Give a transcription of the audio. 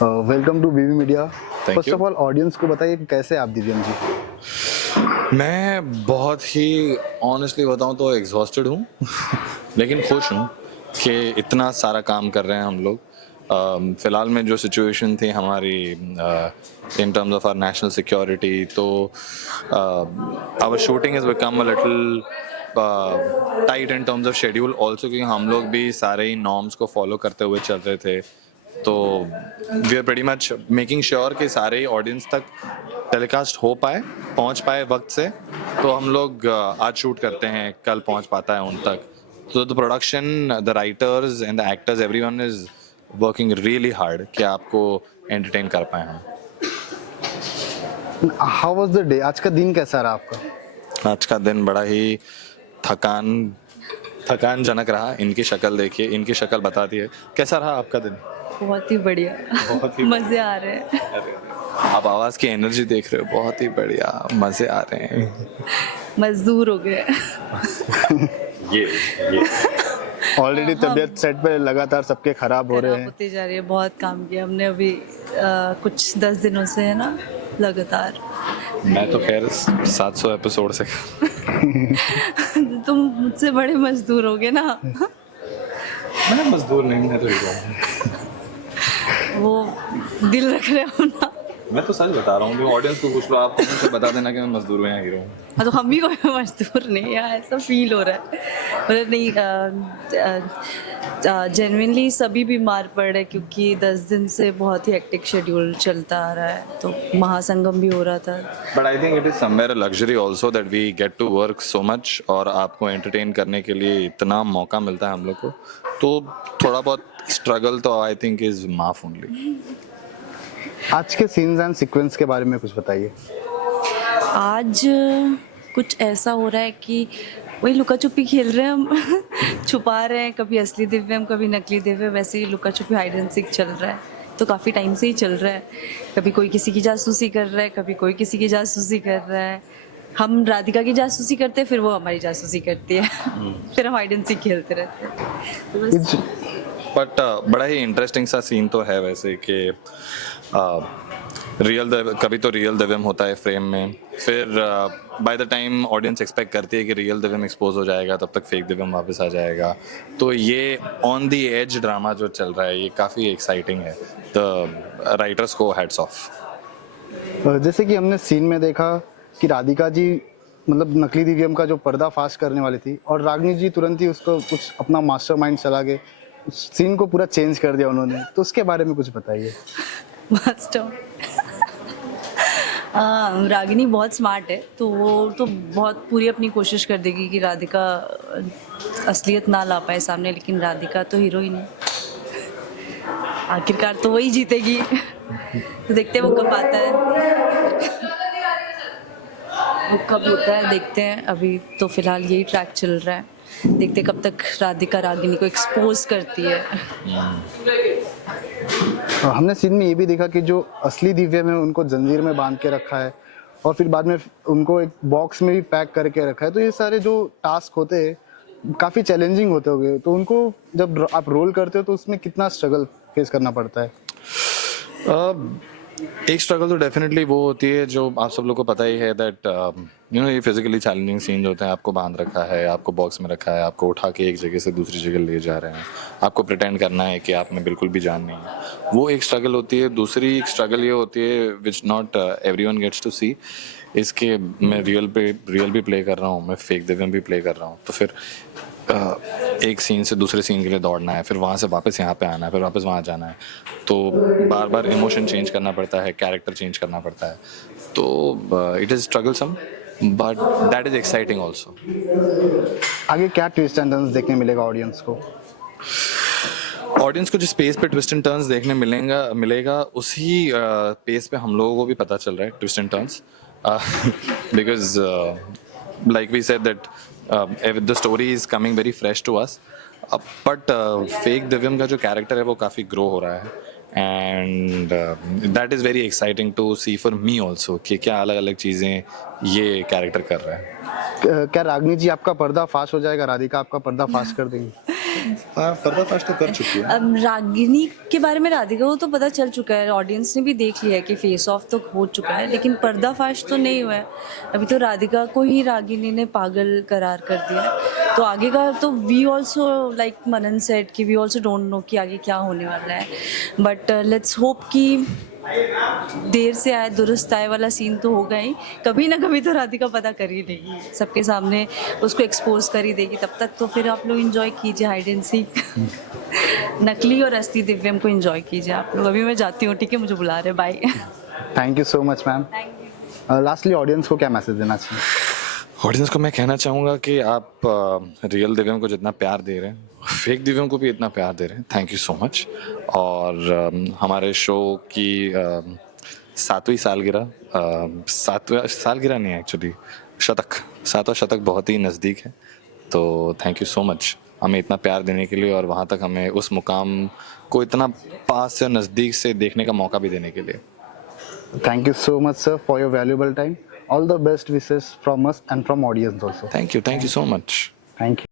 Welcome to BB media. Thank first you. Of all audience को बताइए कि कैसे आप दिव्यम जी। मैं बहुत ही ऑनेस्टली बताऊं तो एग्जॉस्टेड हूँ लेकिन खुश हूँ कि इतना सारा काम कर रहे हैं हम लोग। फ़िलहाल में जो सिचुएशन थी हमारी in terms of our national security, तो our shooting has become a little tight in terms of schedule also, क्योंकि हम लोग भी सारे ही नॉर्म्स को फॉलो करते हुए चल रहे थे। तो we are pretty much making sure कि सारे ऑडियंस तक टेलीकास्ट हो पाए, पहुंच पाए वक्त से। तो हम लोग आज शूट करते हैं, कल पहुंच पाता है उन तक। तो the production, the writers and the actors, everyone is working really hard कि आपको एंटरटेन कर पाए हम। How was the day? आज का दिन कैसा रहा आपका? आज का दिन बड़ा ही थकान जनक रहा। इनकी शक्ल देखिए, इनकी शक्ल बताती है। कैसा रहा आपका दिन? बहुत ही बढ़िया। बहुत ही मजे आ रहे हैं। अरे, आप आवाज की एनर्जी देख रहे हो, बहुत ही बढ़िया, मजे आ रहे हैं। मजदूर हो गए। ये ऑलरेडी तबीयत सेट पे लगातार सबके खराब हो रहे खराब हैं। होती जा रही है। बहुत काम किया हमने अभी कुछ 10 दिनों से, है ना, लगातार। मैं तो खैर 700 एपिसोड से तुम मुझसे बड़े मजदूर हो गए ना। मैं मजदूर नहीं, मैं तो हीरो हूँ। वो दिल रख रहे हो ना। मैं तो सच बता रहा हूँ, ऑडियंस को पूछ लो, आप मुझे बता देना कि मैं मजदूर हूँ या हीरो हूँ। हाँ, तो हम भी कोई मजदूर नहीं यार, ऐसा फील हो रहा है। मतलब नहीं, जेन्युइनली सभी बीमार पड़ रहे हैं क्योंकि 10 दिन से बहुत ही हेक्टिक शेड्यूल चलता आ रहा है। तो महासंगम भी हो रहा था। But I think it is somewhere a luxury also that we get to work so much, और आपको एंटरटेन करने के लिए इतना मौका मिलता है हम लोग को। तो थोड़ा बहुत स्ट्रगल तो आई थिंक इज माफ ओनली। आज के सीन्स एंड सीक्वेंस के बारे में कुछ बताइए। आज कुछ ऐसा हो रहा है कि वही लुका छुपी खेल रहे हैं हम। छुपा रहे हैं, कभी असली दिव्यम कभी नकली दिव्यम। वैसे ही लुका छुपी हाइड एंड सीक चल रहा है, तो काफ़ी टाइम से ही चल रहा है। कभी कोई किसी की जासूसी कर रहा है, कभी कोई किसी की जासूसी कर रहा है। हम राधिका की जासूसी करते हैं, फिर वो हमारी जासूसी करती है। फिर हम हाइड एंड सीक खेलते रहते हैं। तो बस बट बड़ा ही इंटरेस्टिंग सा सीन तो है वैसे कि कभी तो रियल दिव्यम होता है फ्रेम में, फिर by the time audience expect करती है कि रियल दिव्यम एक्सपोज हो जाएगा, तब तक फेक दिव्यम वापस आ जाएगा। तो ये ऑन द एज ड्रामा जो चल रहा है, ये काफ़ी एक्साइटिंग है। द राइटर्स को हैट्स ऑफ। जैसे कि हमने सीन में देखा कि राधिका जी मतलब नकली दिव्यम का जो पर्दाफाश करने वाली थी, और रागनी जी तुरंत ही उसको कुछ अपना मास्टरमाइंड चला गए, उस सीन को पूरा चेंज कर दिया उन्होंने। तो उसके बारे में कुछ बताइए। मास्टर। हाँ, रागिनी बहुत स्मार्ट है, तो वो तो बहुत पूरी अपनी कोशिश कर देगी कि राधिका असलियत ना ला पाए सामने, लेकिन राधिका तो हीरोइन है। आखिरकार तो वही जीतेगी। तो देखते हैं वो कब आता है, वो कब होता है, देखते हैं। अभी तो फिलहाल यही ट्रैक चल रहा है, देखते कब तक राधिका रागिनी को एक्सपोज करती है। हमने सीन में ये भी देखा कि जो असली दिव्यम है उनको जंजीर में बांध के रखा है, और फिर बाद में उनको एक बॉक्स में भी पैक करके रखा है। तो ये सारे जो टास्क होते हैं काफ़ी चैलेंजिंग होते होंगे, तो उनको जब आप रोल करते हो तो उसमें कितना स्ट्रगल फेस करना पड़ता है? एक स्ट्रगल तो डेफिनेटली वो होती है जो आप सब लोग को पता ही है, दैट यू नो ये फिजिकली चैलेंजिंग सीन होते हैं। आपको बांध रखा है, आपको बॉक्स में रखा है, आपको उठा के एक जगह से दूसरी जगह ले जा रहे हैं, आपको प्रिटेंड करना है कि आपने बिल्कुल भी जान नहीं है। वो एक स्ट्रगल होती है। दूसरी एक स्ट्रगल ये होती है which not everyone gets to see, इसके मैं रियल भी प्ले कर रहा हूँ, मैं फेक दिव्यम भी प्ले कर रहा हूँ। तो फिर एक सीन से दूसरे सीन के लिए दौड़ना है, फिर वहाँ से वापस यहाँ पे आना है, फिर वापस वहाँ जाना है। तो बार बार इमोशन चेंज करना पड़ता है, कैरेक्टर चेंज करना पड़ता है। तो it is strugglesome, but that is exciting also. आगे क्या ट्विस्ट एंड टर्न्स देखने मिलेगा ऑडियंस को? ऑडियंस को जिस पेस पे ट्विस्ट एंड टर्न्स देखने मिलेगा उसी पेस पे हम लोगों को भी पता चल रहा है twist and turns, because like we said that the story is coming very fresh to us, but fake दिव्यम का जो कैरेक्टर है वो काफ़ी ग्रो हो रहा है, and that is very exciting to see for me also कि क्या अलग अलग चीज़ें ये कैरेक्टर कर रहा है। क्या रागनी जी आपका पर्दा फाश हो जाएगा, राधिका आपका पर्दा फाश कर देंगी? पर्दाफाश तो कर चुकी है। अब रागिनी के बारे में राधिका को तो पता चल चुका है, ऑडियंस ने भी देख लिया है कि फेस ऑफ तो हो चुका है, लेकिन पर्दाफाश तो नहीं हुआ है अभी। तो राधिका को ही रागिनी ने पागल करार कर दिया है। तो आगे का तो we also like Manan said कि वी ऑल्सो डोंट नो कि आगे क्या होने वाला है, बट लेट्स होप कि देर से आए दुरुस्त आए वाला सीन तो होगा ही, कभी ना कभी तो राधिका पता कर ही लेगी, सबके सामने उसको एक्सपोज कर ही देगी। तब तक तो फिर आप लोग एंजॉय कीजिए हाइड एंड सीक। नकली और असली दिव्यम को एंजॉय कीजिए आप लोग। अभी मैं जाती हूँ, ठीक है, मुझे बुला रहे, bye. Thank you so much ma'am. Lastly audience को क्या मैसेज देना चाहिए? ऑडियंस को मैं कहना चाहूँगा कि आप रियल दिव्यम को जितना प्यार दे रहे हैं, फेक दिव्यम को भी इतना प्यार दे रहे हैं। Thank you so much. और हमारे शो की 7वीं सालगिरह, 7वां सालगिरह नहीं एक्चुअली, सातवां शतक बहुत ही नज़दीक है। तो थैंक यू सो मच हमें इतना प्यार देने के लिए, और वहाँ तक हमें उस मुकाम को इतना पास से नज़दीक से देखने का मौका भी देने के लिए। Thank you so much, sir, for your valuable time. All the best wishes from us and from audience also. Thank you so much. Thank you.